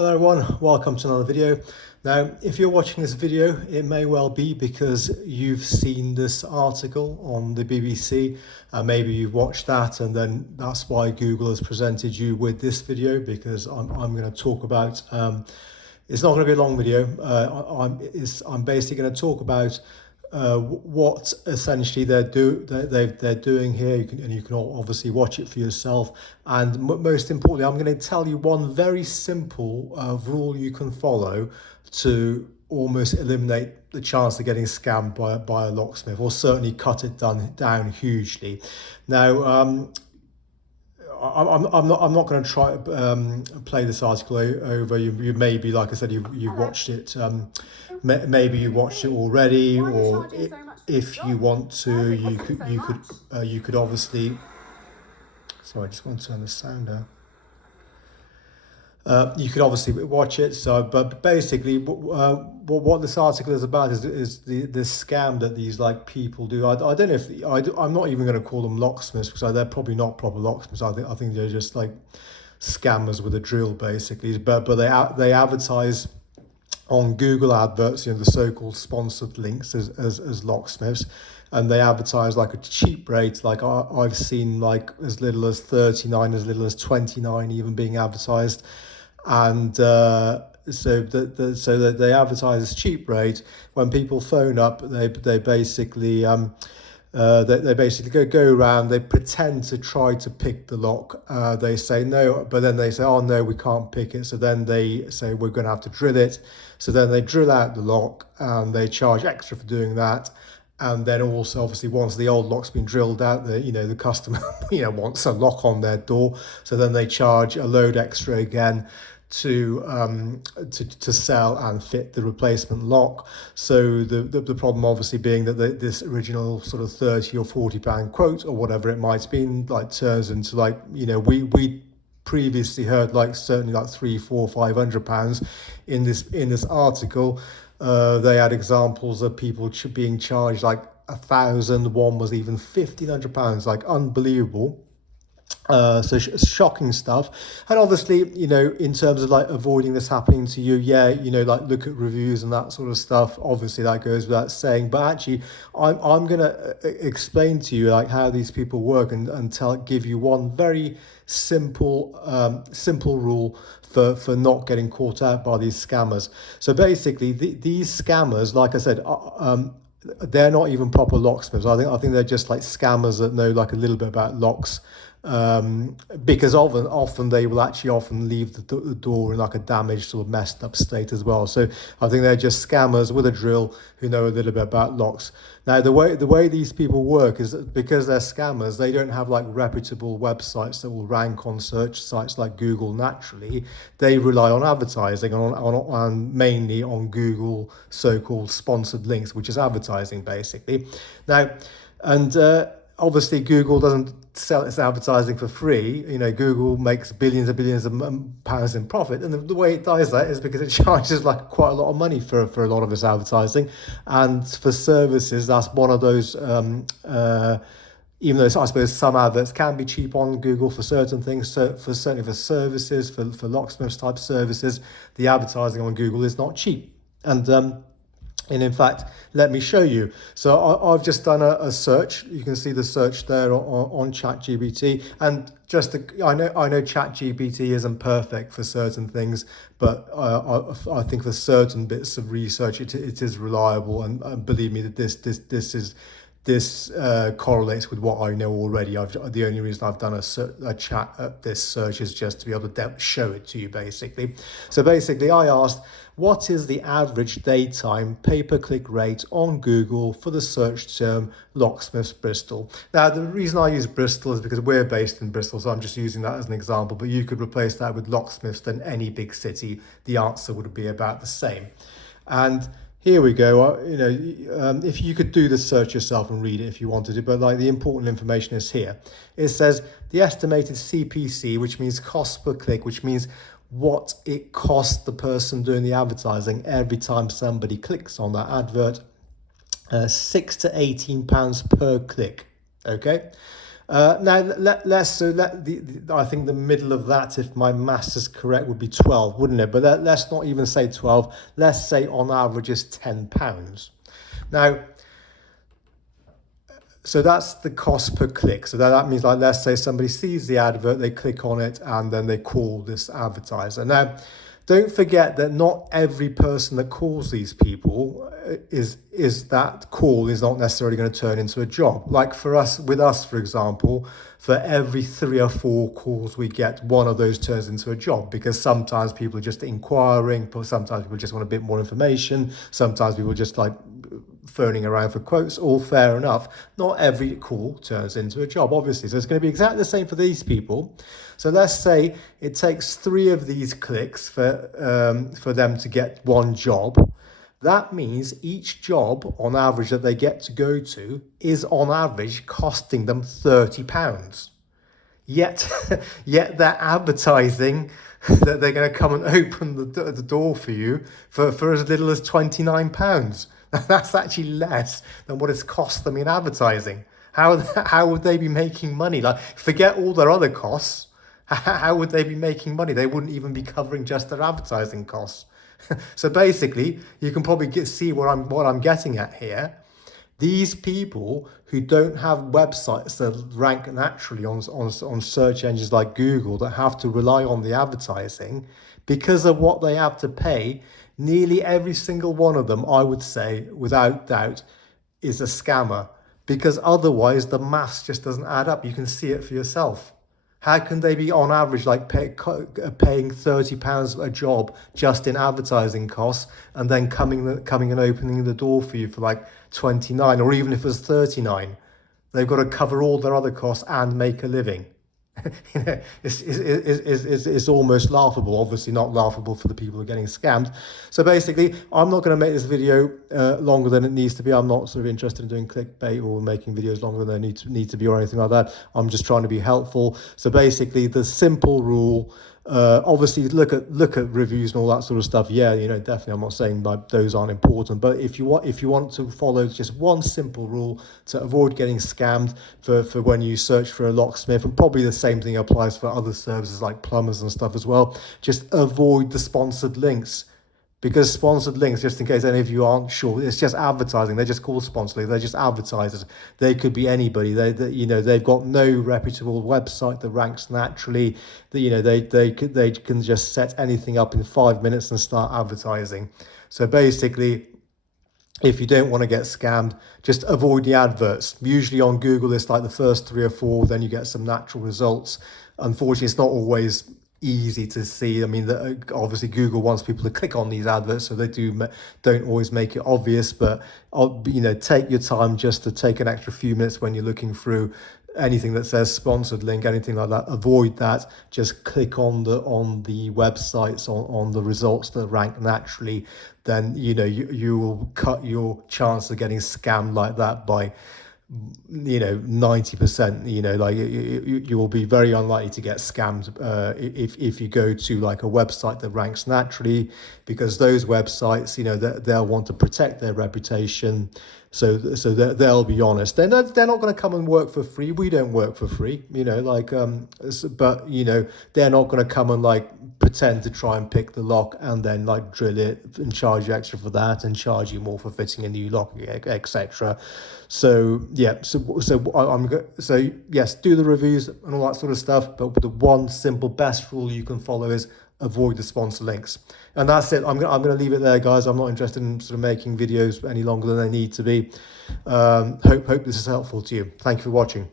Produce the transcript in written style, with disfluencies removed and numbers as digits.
Hello everyone, welcome to another video. Now, if you're watching this video, it may well be because you've seen this article on the BBC. Maybe you've watched that, and then that's why Google has presented you with this video, because I'm going to talk about, it's not going to be a long video. I'm basically going to talk about what essentially they're doing here. You can obviously watch it for yourself, and most importantly, I'm going to tell you one very simple rule you can follow to almost eliminate the chance of getting scammed by a locksmith, or certainly cut it down hugely. Now, I'm not going to try play this article over. You maybe, like I said, you watched it. Maybe you watched it already, or if you want to, you could obviously. Sorry, I just want to turn the sound down. You could obviously watch it. So, but basically, what this article is about is this scam that these people do. I don't know if I'm not even going to call them locksmiths, because they're probably not proper locksmiths. I think they're just like scammers with a drill, basically. But they advertise on Google adverts, the so-called sponsored links as locksmiths, and they advertise like a cheap rate. Like I've seen as little as 39, as little as 29 even being advertised. And so that they advertise this cheap rate. When people phone up, they basically they basically go around, they pretend to try to pick the lock. They say no, but then they say, oh no, we can't pick it. So then they say, we're going to have to drill it. So then they drill out the lock, and they charge extra for doing that. And then also, obviously, once the old lock's been drilled out, the customer wants a lock on their door. So then they charge a load extra again to sell and fit the replacement lock. So the problem obviously being that this original sort of £30 or £40 quote, or whatever it might have been, turns into we previously heard certainly £300, £400, £500 in this article. They had examples of people being charged £1,000. One was even £1,500, unbelievable. So shocking stuff. And obviously, in terms of avoiding this happening to you, look at reviews and that sort of stuff. Obviously that goes without saying, but actually I'm going to explain to you how these people work, and give you one very simple rule for not getting caught out by these scammers. So basically these scammers, like I said, they're not even proper locksmiths. I think they're just scammers that know a little bit about locks. Because often they will actually leave the door in a damaged, sort of messed up state as well. So I think they're just scammers with a drill who know a little bit about locks. Now the way these people work is that because they're scammers, they don't have reputable websites that will rank on search sites like Google naturally. They rely on advertising, on mainly on Google so-called sponsored links, which is advertising basically. Now, and obviously Google doesn't sell its advertising for free. Google makes billions and billions of pounds in profit, and the way it does that is because it charges quite a lot of money for a lot of its advertising. And for services, that's one of those, even though I suppose some adverts can be cheap on Google for certain things, so certainly for services, for locksmiths type services, the advertising on Google is not cheap. And in fact, let me show you. So I've just done a search. You can see the search there on ChatGPT. And I know ChatGPT isn't perfect for certain things, but I think for certain bits of research, it is reliable. And believe me, that this correlates with what I know already. The only reason I've done this search is just to be able to show it to you, basically. So basically, I asked, what is the average daytime pay-per-click rate on Google for the search term Locksmiths Bristol? Now, the reason I use Bristol is because we're based in Bristol, so I'm just using that as an example, but you could replace that with locksmiths in any big city. The answer would be about the same. And here we go. If you could do the search yourself and read it if you wanted to, but the important information is here. It says the estimated CPC, which means cost per click, which means what it costs the person doing the advertising every time somebody clicks on that advert, £6 to £18 per click. Okay. Now I think the middle of that, if my maths is correct, would be 12, wouldn't it? But let's not even say 12. Let's say on average is £10. Now, so that's the cost per click. So that means, like, let's say somebody sees the advert, they click on it, and then they call this advertiser. Now, don't forget that not every person that calls these people is that call is not necessarily going to turn into a job. Like with us, for example, for every 3 or 4 calls we get, one of those turns into a job, because sometimes people are just inquiring, but sometimes people just want a bit more information. Sometimes people just like phoning around for quotes. All fair enough. Not every call turns into a job, obviously. So it's going to be exactly the same for these people. So let's say it takes 3 of these clicks for them to get one job. That means each job on average that they get to go to is on average costing them £30. Yet they're advertising that they're going to come and open the door for you for as little as £29. That's actually less than what it's cost them in advertising. How would they be making money? Like, forget all their other costs. How would they be making money? They wouldn't even be covering just their advertising costs. So basically, you can probably see what I'm getting at here. These people who don't have websites that rank naturally on search engines like Google, that have to rely on the advertising because of what they have to pay, nearly every single one of them, I would say, without doubt, is a scammer, because otherwise the maths just doesn't add up. You can see it for yourself. How can they be on average like paying £30 a job just in advertising costs, and then coming and opening the door for you for like 29, or even if it was 39? They've got to cover all their other costs and make a living. It's almost laughable. Obviously not laughable for the people who are getting scammed. So basically, I'm not going to make this video longer than it needs to be. I'm not sort of interested in doing clickbait or making videos longer than they need to be or anything like that. I'm just trying to be helpful. So basically, the simple rule, obviously look at reviews and all that sort of stuff. Yeah, definitely, I'm not saying like those aren't important, but if you want to follow just one simple rule to avoid getting scammed for when you search for a locksmith, and probably the same thing applies for other services like plumbers and stuff as well, just avoid the sponsored links. Because sponsored links, just in case any of you aren't sure, it's just advertising. They're just called sponsored links. They're just advertisers. They could be anybody. They've got no reputable website that ranks naturally. They can just set anything up in 5 minutes and start advertising. So basically, if you don't want to get scammed, just avoid the adverts. Usually on Google, it's like the first 3 or 4, then you get some natural results. Unfortunately, it's not always easy to see. I mean, obviously Google wants people to click on these adverts, so they don't always make it obvious, but take your time just to take an extra few minutes when you're looking through anything that says sponsored link, anything like that. Avoid that. Just click on the websites on the results that rank naturally. Then you will cut your chance of getting scammed like that by 90%. Like you will be very unlikely to get scammed if you go to like a website that ranks naturally, because those websites, they'll want to protect their reputation. So they'll be honest. They're not going to come and work for free. We don't work for free, but they're not going to come and like pretend to try and pick the lock and then like drill it and charge you extra for that and charge you more for fitting a new lock, etc. So yeah, so yes, do the reviews and all that sort of stuff, but the one simple best rule you can follow is avoid the sponsor links. And that's it. I'm gonna leave it there, guys. I'm not interested in sort of making videos any longer than they need to be. Hope this is helpful to you. Thank you for watching.